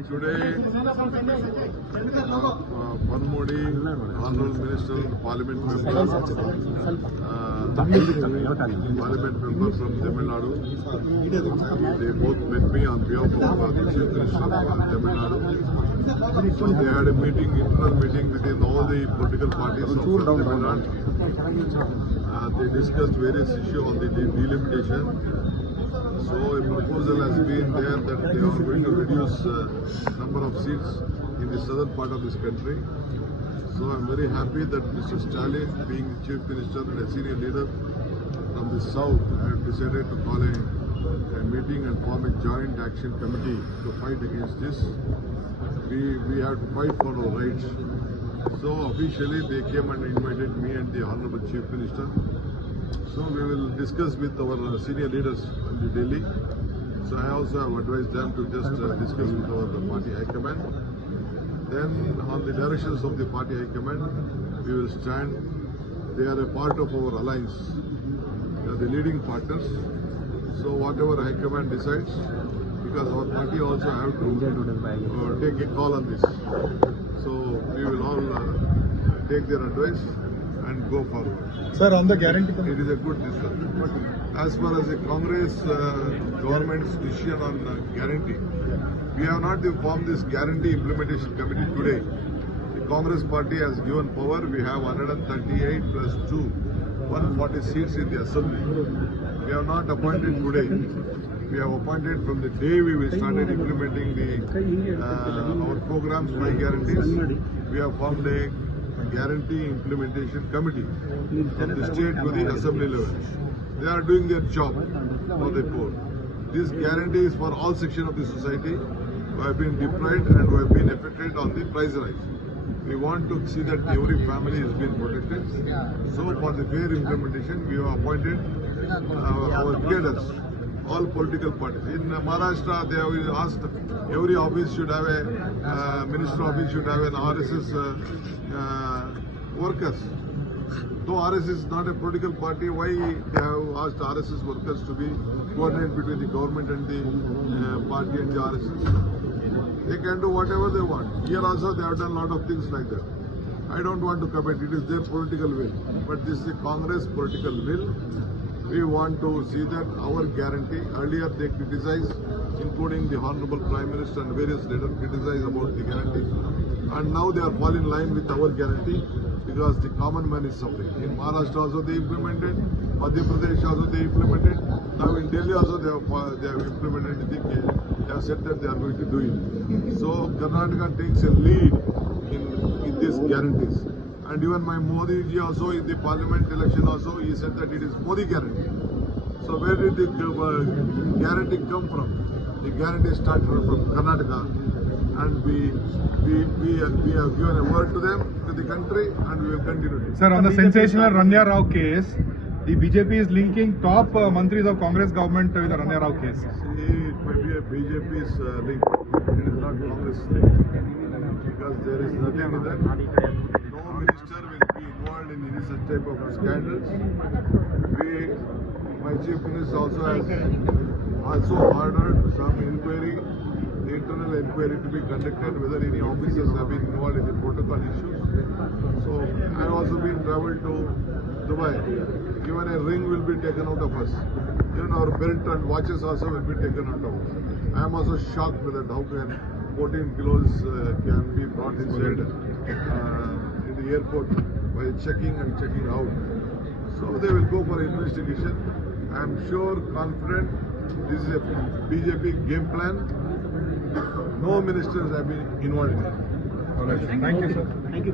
Today, Panmodi, Honorable Minister, Parliament Member, Parliament Member from Tamil Nadu, they both met me on behalf of the Chief Minister of Tamil Nadu. So they had a meeting, internal meeting within all the political parties of Tamil Nadu. They discussed various issues on the delimitation. So a proposal has been there that they are going to reduce number of seats in the southern part of this country. So I'm very happy that Mr. Stalin, being the Chief Minister and a senior leader from the south, have decided to call a meeting and form a joint action committee to fight against this. We have to fight for our rights. So officially they came and invited me and the Honorable Chief Minister. So we will discuss with our senior leaders in Delhi. So I also have advised them to just discuss with our party high command. Then on the directions of the party high command, we will stand. They are a part of our alliance. They are the leading partners. So whatever high command decides, because our party also have to take a call on this. So we will all take their advice and go forward. Sir, on the guarantee, it is a good decision. As far as the Congress government's decision on guarantee, we have not formed this guarantee implementation committee today. The Congress party has given power. We have 138 plus 2, 140 seats in the assembly. We have not appointed today. We have appointed from the day we started implementing our programs by guarantees. We have formed a guarantee implementation committee from the state to the assembly level. They are doing their job for the poor. This guarantee is for all sections of the society who have been deprived and who have been affected on the price rise. We want to see that every family has been protected. So for the fair implementation, we have appointed our cadres, all political parties. In Maharashtra, they have asked every office should have a minister office should have an RSS workers. Though RSS is not a political party, why they have asked RSS workers to be coordinated between the government and the party and the RSS? They can do whatever they want. Here also they have done a lot of things like that. I don't want to comment. It is their political will. But this is the Congress political will. We want to see that our guarantee, earlier they criticized, including the Honorable Prime Minister and various leaders criticized about the guarantee. And now they are falling in line with our guarantee because the common man is suffering. In Maharashtra also they implemented, Madhya Pradesh also they implemented, now in Delhi also they have implemented they have said that they are going to do it. So Karnataka takes a lead in these guarantees. And even my Modi ji also in the parliament election also, he said that it is Modi guarantee. So where did the guarantee come from? The guarantee started from Karnataka, and we have given a word to them, to the country, and we will continue to. Sir, on the sensational Ranya Rao case, the BJP is linking top mantris of Congress government with the Ranya Rao case. See, it may be a BJP's link. It is not Congress link, because there is nothing in that. Minister will be involved in any such type of scandals. My Chief Minister also has ordered some inquiry, the internal inquiry to be conducted whether any officers have been involved in the protocol issues. So I have also been traveled to Dubai. Even a ring will be taken out of us. Even our belt and watches also will be taken out of us. I am also shocked that how can 14 kilos can be brought inside the airport by checking and checking out. So they will go for investigation. I am sure, confident, this is a BJP game plan. No ministers have been involved in it. All right. Thank you, sir. Thank you.